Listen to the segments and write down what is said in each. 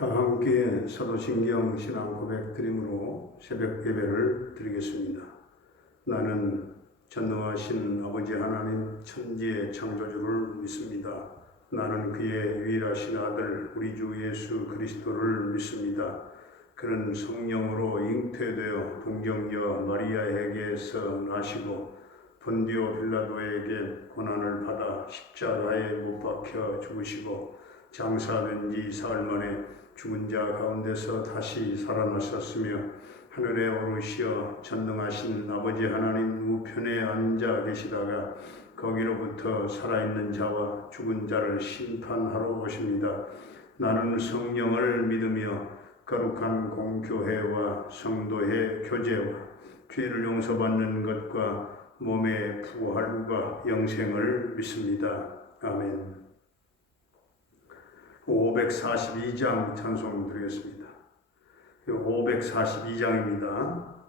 다 함께 사도신경 신앙 고백 드림으로 새벽 예배를 드리겠습니다. 나는 전능하신 아버지 하나님 천지의 창조주를 믿습니다. 나는 그의 유일하신 아들 우리 주 예수 그리스도를 믿습니다. 그는 성령으로 잉태되어 동정녀 마리아에게서 나시고 본디오 빌라도에게 고난을 받아 십자가에 못 박혀 죽으시고 장사된 지 사흘 만에 죽은 자 가운데서 다시 살아나셨으며 하늘에 오르시어 전능하신 아버지 하나님 우편에 앉아 계시다가 거기로부터 살아있는 자와 죽은 자를 심판하러 오십니다. 나는 성령을 믿으며 거룩한 공교회와 성도의 교제와 죄를 용서받는 것과 몸의 부활과 영생을 믿습니다. 아멘. 542장 찬송 드리겠습니다. 542장입니다.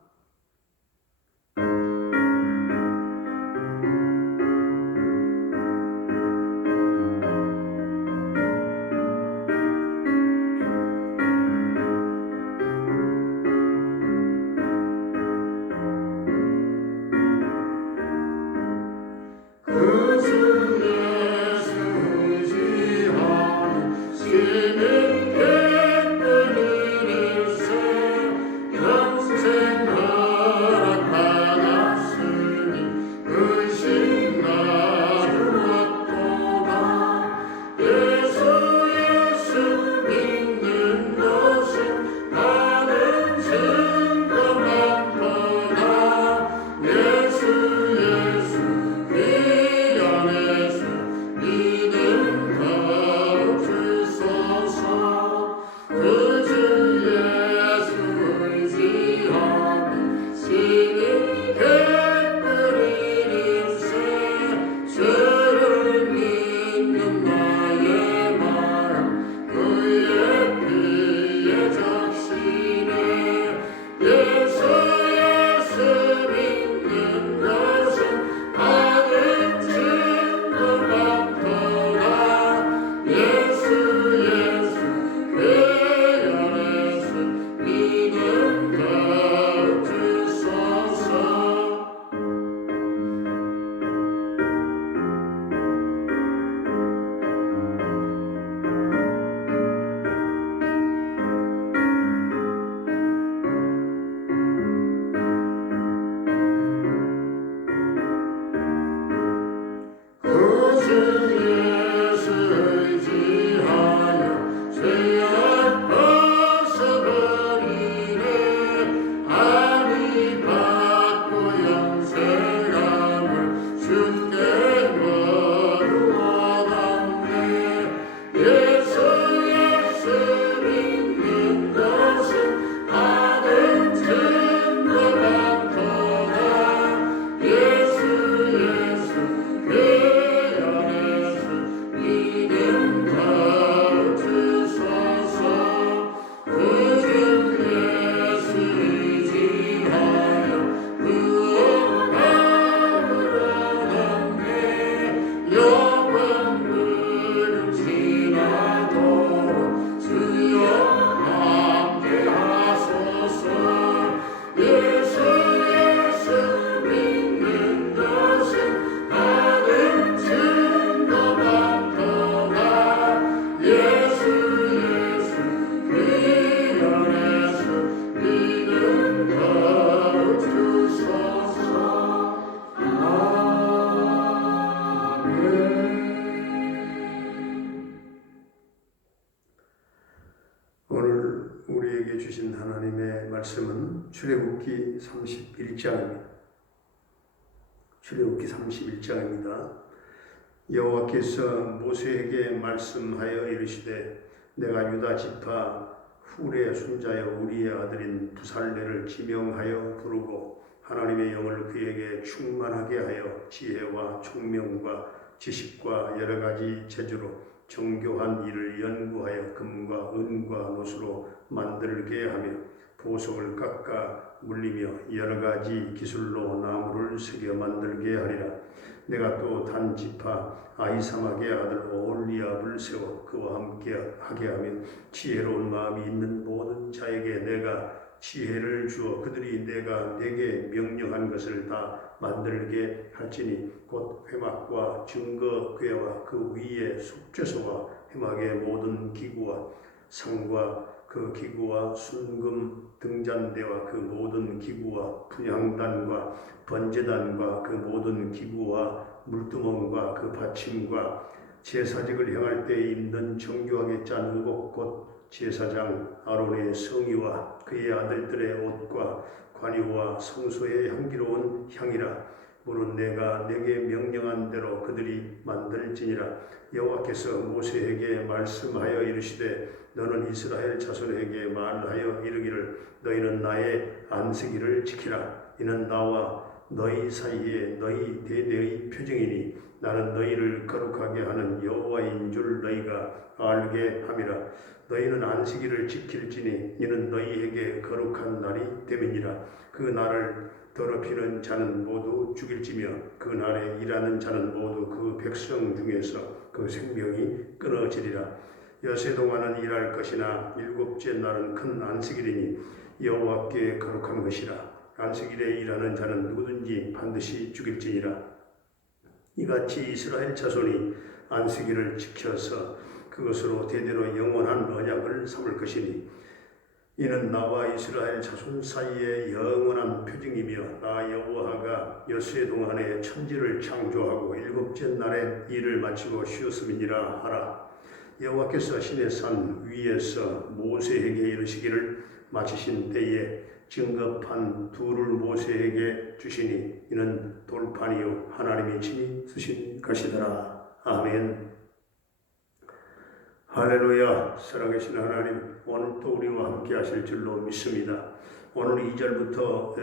오늘 우리에게 주신 하나님의 말씀은 출애굽기 31장입니다. 출애굽기 31장입니다. 여호와께서 모세에게 말씀하여 이르시되 내가 유다 지파 훌의 손자여 우리의 아들인 부살레를 지명하여 부르고 하나님의 영을 그에게 충만하게 하여 지혜와 총명과 지식과 여러 가지 재주로 정교한 일을 연구하여 금과 은과 노수로 만들게 하며 보석을 깎아 물리며 여러 가지 기술로 나무를 새겨 만들게 하리라. 내가 또 단 지파 아히사막의 아들 오홀리압을 세워 그와 함께 하게 하며 지혜로운 마음이 있는 모든 자에게 내가 지혜를 주어 그들이 내가 내게 명령한 것을 다 만들게 할지니 곧 회막과 증거궤와 그 위에 속죄소와 회막의 모든 기구와 상과 그 기구와 순금 등잔대와 그 모든 기구와 분향단과 번제단과 그 모든 기구와 물두멍과 그 받침과 제사직을 행할 때 입는 정교하게 짠 의복 곧 제사장 아론의 성의와 그의 아들들의 옷과 관유와 성소의 향기로운 향이라. 물은 내가 내게 명령한 대로 그들이 만들지니라. 여호와께서 모세에게 말씀하여 이르시되 너는 이스라엘 자손에게 말하여 이르기를 너희는 나의 안식일을 지키라. 이는 나와 너희 사이에 너희 대대의 표징이니 나는 너희를 거룩하게 하는 여호와인 줄 너희가 알게 함이라. 너희는 안식일을 지킬지니 이는 너희에게 거룩한 날이 됨이니라. 그 날을 더럽히는 자는 모두 죽일지며 그 날에 일하는 자는 모두 그 백성 중에서 그 생명이 끊어지리라. 여세 동안은 일할 것이나 일곱째 날은 큰 안식일이니 여호와께 거룩한 것이라. 안식일에 일하는 자는 누구든지 반드시 죽일지니라. 이같이 이스라엘 자손이 안식일을 지켜서 그것으로 대대로 영원한 언약을 삼을 것이니 이는 나와 이스라엘 자손 사이에 영원한 표징이며 나 여호와가 여세 동안에 천지를 창조하고 일곱째 날에 일을 마치고 쉬었음이니라 하라. 여호와께서 시내 산 위에서 모세에게 이르시기를 마치신 때에 증거판 둘을 모세에게 주시니 이는 돌판이요 하나님이 친히 쓰신 것이더라. 아멘. 할렐루야. 살아계신 하나님, 오늘도 우리와 함께 하실 줄로 믿습니다. 오늘 2절부터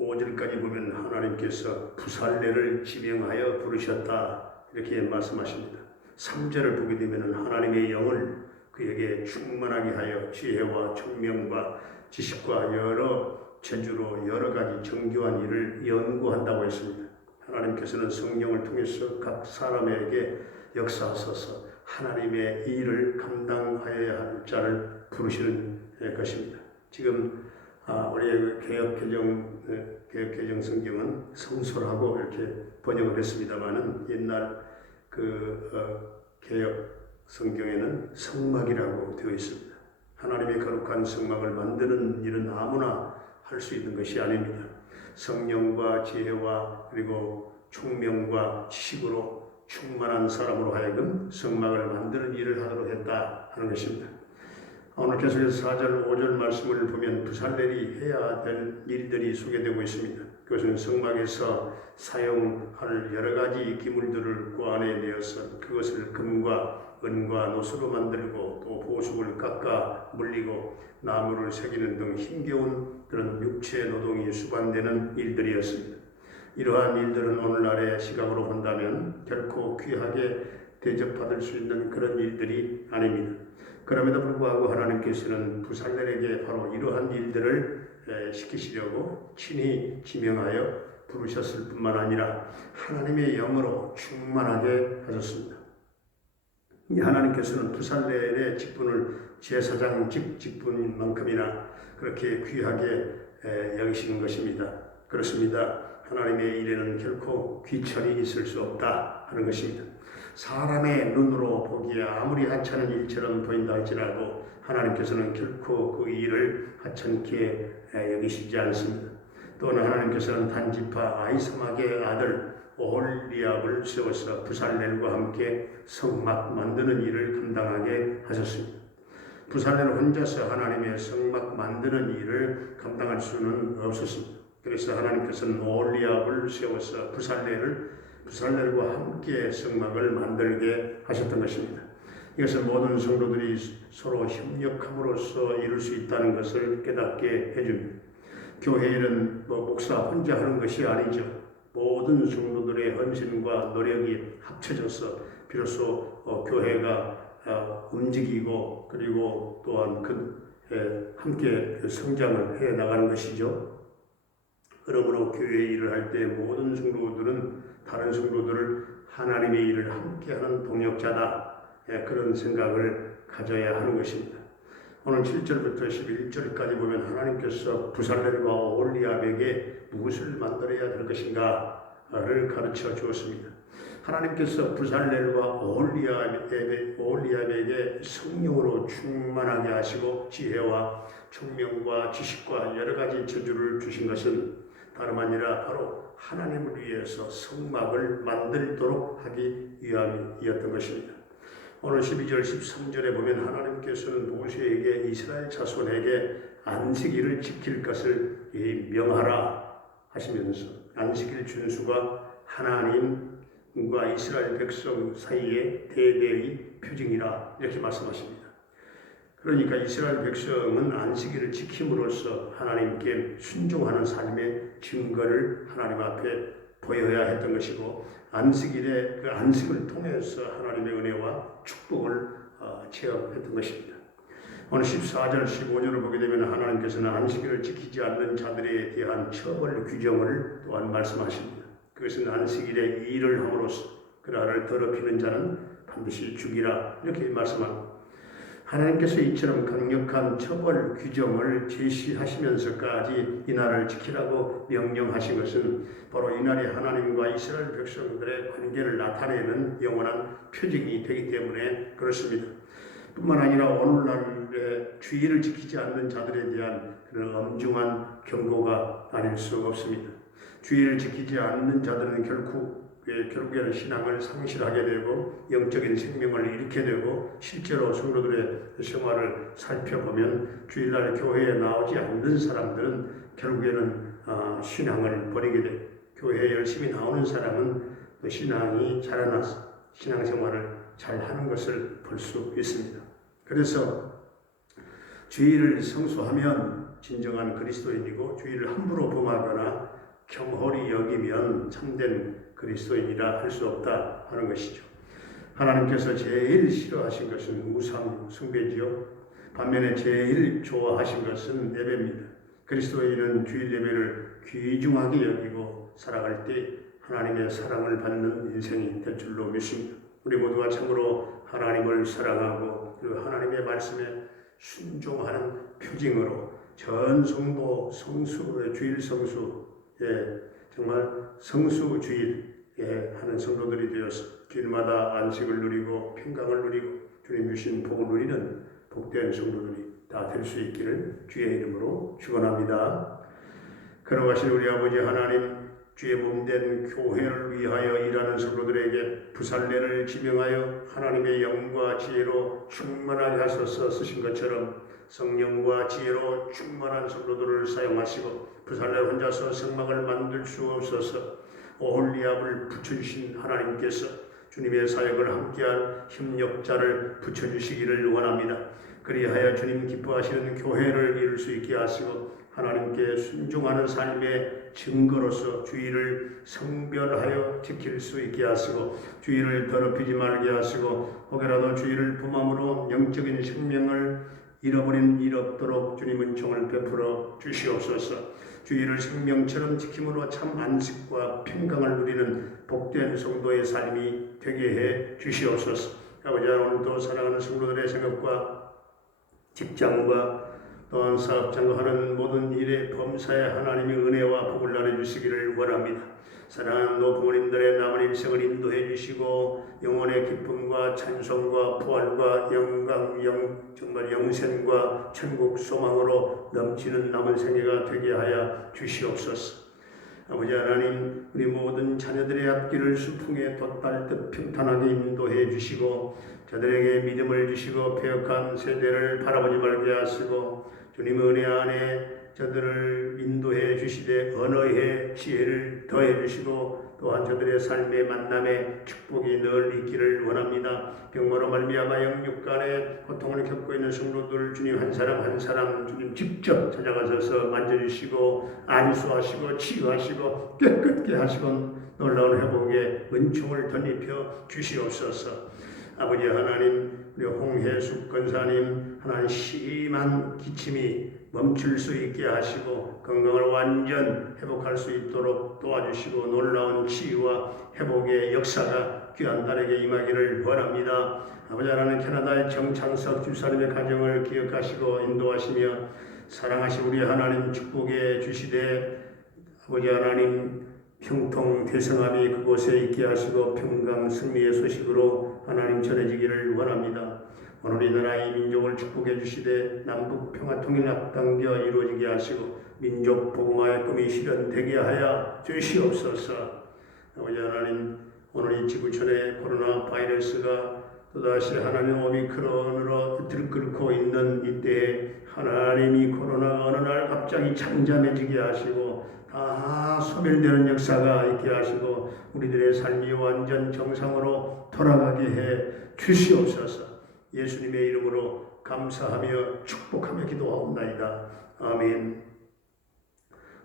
5절까지 보면 하나님께서 부살레를 지명하여 부르셨다 이렇게 말씀하십니다. 3절을 보게 되면 하나님의 영을 그에게 충만하게 하여 지혜와 총명과 지식과 여러 재주로 여러 가지 정교한 일을 연구한다고 했습니다. 하나님께서는 성령을 통해서 각 사람에게 역사하셔서 하나님의 일을 감당하여야 할 자를 부르시는 것입니다. 지금 우리의 개혁개정 성경은 성소라고 이렇게 번역을 했습니다만은 옛날 개혁 성경에는 성막이라고 되어 있습니다. 하나님의 거룩한 성막을 만드는 일은 아무나 할 수 있는 것이 아닙니다. 성령과 지혜와 그리고 총명과 지식으로 충만한 사람으로 하여금 성막을 만드는 일을 하도록 했다 하는 것입니다. 오늘 계속해서 4절, 5절 말씀을 보면 부살렐이 해야 될 일들이 소개되고 있습니다. 그것은 성막에서 사용할 여러 가지 기물들을 그 안에 내어서 그것을 금과 은과 노수로 만들고 또 보석을 깎아 물리고 나무를 새기는 등 힘겨운 그런 육체 노동이 수반되는 일들이었습니다. 이러한 일들은 오늘날의 시각으로 본다면 결코 귀하게 대접받을 수 있는 그런 일들이 아닙니다. 그럼에도 불구하고 하나님께서는 부살렐에게 바로 이러한 일들을 시키시려고 친히 지명하여 부르셨을 뿐만 아니라 하나님의 영으로 충만하게 하셨습니다. 하나님께서는 부살렐의 직분을 제사장직 직분만큼이나 그렇게 귀하게 여기시는 것입니다. 그렇습니다. 하나님의 일에는 결코 귀천이 있을 수 없다 하는 것입니다. 사람의 눈으로 보기에 아무리 하찮은 일처럼 보인다 할지라도 하나님께서는 결코 그 일을 하찮게 여기시지 않습니다. 또한 하나님께서는 단지파 아히사막의 아들 오홀리압을 세워서 부살렐과 함께 성막 만드는 일을 감당하게 하셨습니다. 부살렐 혼자서 하나님의 성막 만드는 일을 감당할 수는 없었습니다. 그래서 하나님께서는 오홀리압을 세워서 부살렐과 함께 성막을 만들게 하셨던 것입니다. 이것은 모든 성도들이 서로 협력함으로써 이룰 수 있다는 것을 깨닫게 해줍니다. 교회 일은 목사 혼자 하는 것이 아니죠. 모든 성도들의 헌신과 노력이 합쳐져서 비로소 교회가 움직이고 그리고 또한 함께 성장을 해 나가는 것이죠. 그러므로 교회의 일을 할 때 모든 성도들은 다른 성도들을 하나님의 일을 함께하는 동역자다. 그런 생각을 가져야 하는 것입니다. 오늘 7절부터 11절까지 보면 하나님께서 부살렐과 오홀리압에게 무엇을 만들어야 될 것인가를 가르쳐 주었습니다. 하나님께서 부살렐과 오홀리압에게 성령으로 충만하게 하시고 지혜와 총명과 지식과 여러 가지 저주를 주신 것은 다름 아니라 바로 하나님을 위해서 성막을 만들도록 하기 위함이었던 것입니다. 오늘 12절 13절에 보면 하나님께서는 모세에게 이스라엘 자손에게 안식일을 지킬 것을 명하라 하시면서 안식일 준수가 하나님과 이스라엘 백성 사이의 대대의 표징이라 이렇게 말씀하십니다. 그러니까 이스라엘 백성은 안식일을 지킴으로써 하나님께 순종하는 삶의 증거를 하나님 앞에 보여야 했던 것이고 안식일에 그 안식을 통해서 하나님의 은혜와 축복을 체험했던 것입니다. 오늘 14절 15절을 보게 되면 하나님께서는 안식일을 지키지 않는 자들에 대한 처벌 규정을 또한 말씀하십니다. 그것은 안식일에 일을 함으로써 그날을 더럽히는 자는 반드시 죽이라 이렇게 말씀합니다. 하나님께서 이처럼 강력한 처벌 규정을 제시하시면서까지 이날을 지키라고 명령하신 것은 바로 이날이 하나님과 이스라엘 백성들의 관계를 나타내는 영원한 표징이 되기 때문에 그렇습니다. 뿐만 아니라 오늘날의 주의를 지키지 않는 자들에 대한 그런 엄중한 경고가 아닐 수 없습니다. 주의를 지키지 않는 자들은 결국에는 신앙을 상실하게 되고 영적인 생명을 잃게 되고 실제로 성도들의 생활을 살펴보면 주일날 교회에 나오지 않는 사람들은 결국에는 신앙을 버리게 되고 교회에 열심히 나오는 사람은 신앙이 자라나서 신앙생활을 잘하는 것을 볼 수 있습니다. 그래서 주의를 성수하면 진정한 그리스도인이고 주의를 함부로 범하거나 경홀히 여기면 참된 그리스도인이라 할 수 없다 하는 것이죠. 하나님께서 제일 싫어하신 것은 우상 숭배지요. 반면에 제일 좋아하신 것은 예배입니다. 그리스도인은 주일 예배를 귀중하게 여기고 살아갈 때 하나님의 사랑을 받는 인생이 될 줄로 믿습니다. 우리 모두가 참으로 하나님을 사랑하고 그리고 하나님의 말씀에 순종하는 표징으로 전 성도 성수의 주일 성수에 정말 성수주일에 하는 성도들이 되어서 주일마다 안식을 누리고 평강을 누리고 주님 주신 복을 누리는 복된 성도들이 다 될 수 있기를 주의 이름으로 축원합니다. 걸어가신 우리 아버지 하나님, 주의 몸된 교회를 위하여 일하는 성도들에게 부살레를 지명하여 하나님의 영과 지혜로 충만하게 하셔서 쓰신 것처럼 성령과 지혜로 충만한 성도들을 사용하시고 부살레 혼자서 성막을 만들 수 없어서 오홀리압을 붙여주신 하나님께서 주님의 사역을 함께할 협력자를 붙여주시기를 원합니다. 그리하여 주님 기뻐하시는 교회를 이룰 수 있게 하시고 하나님께 순종하는 삶의 증거로서 주의를 성별하여 지킬 수 있게 하시고 주의를 더럽히지 말게 하시고 혹여라도 주의를 범함으로 영적인 생명을 잃어버린 일 없도록 주님 은총을 베풀어 주시옵소서. 주의를 생명처럼 지킴으로 참 안식과 평강을 누리는 복된 성도의 삶이 되게 해 주시옵소서. 아버지 오늘도 사랑하는 성도들의 생각과 직장과 또한 사업장과 하는 모든 일에 범사에 하나님의 은혜와 복을 나눠주시기를 원합니다. 사랑하는 노부모님들의 남은 일생을 인도해 주시고 영혼의 기쁨과 찬송과 부활과 영광, 정말 영생과 천국 소망으로 넘치는 남은 생애가 되게 하여 주시옵소서. 아버지 하나님, 우리 모든 자녀들의 앞길을 수풍에 돛달듯 평탄하게 인도해 주시고 저들에게 믿음을 주시고 패역한 세대를 바라보지 말게 하시고 주님의 은혜 안에 저들을 인도해 주시되 언어의 지혜를 더해 주시고 또한 저들의 삶의 만남에 축복이 늘 있기를 원합니다. 병마로 말미암아 영육간에 고통을 겪고 있는 성도들 주님 한 사람 한 사람 주님 직접 찾아가셔서 만져주시고 안수하시고 치유하시고 깨끗게 하시고 놀라운 회복의 은총을 덧입혀 주시옵소서. 아버지 하나님, 우리 홍혜숙 권사님 하나님 심한 기침이 멈출 수 있게 하시고 건강을 완전 회복할 수 있도록 도와주시고 놀라운 치유와 회복의 역사가 귀한 딸에게 임하기를 원합니다. 아버지 하나님, 캐나다의 정창석 주사님의 가정을 기억하시고 인도하시며 사랑하신 우리 하나님 축복해 주시되, 아버지 하나님 평통 대성함이 그곳에 있게 하시고 평강 승리의 소식으로 하나님 전해지기를 원합니다. 오늘 이 나라의 민족을 축복해 주시되 남북 평화 통일합 당겨 이루어지게 하시고 민족 복음화의 꿈이 실현되게 하여 주시옵소서. 아버지 하나님, 오늘 이 지구촌에 코로나 바이러스가 또다시 하나님 오미크론으로 들끓고 있는 이때에 하나님이 코로나가 어느 날 갑자기 잠잠해지게 하시고 다 소멸되는 역사가 있게 하시고 우리들의 삶이 완전 정상으로 돌아가게 해 주시옵소서. 예수님의 이름으로 감사하며 축복하며 기도하옵나이다. 아멘.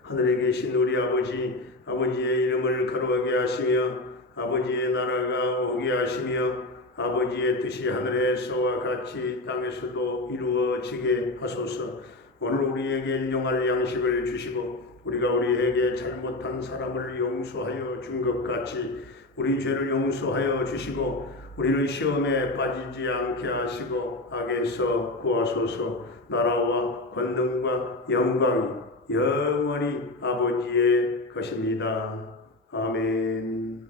하늘에 계신 우리 아버지, 아버지의 이름을 거룩하게 하시며 아버지의 나라가 오게 하시며 아버지의 뜻이 하늘에서와 같이 땅에서도 이루어지게 하소서. 오늘 우리에게 일용할 양식을 주시고 우리가 우리에게 잘못한 사람을 용서하여 준 것 같이 우리 죄를 용서하여 주시고 우리를 시험에 빠지지 않게 하시고 악에서 구하소서. 나라와 권능과 영광이 영원히 아버지의 것입니다. 아멘.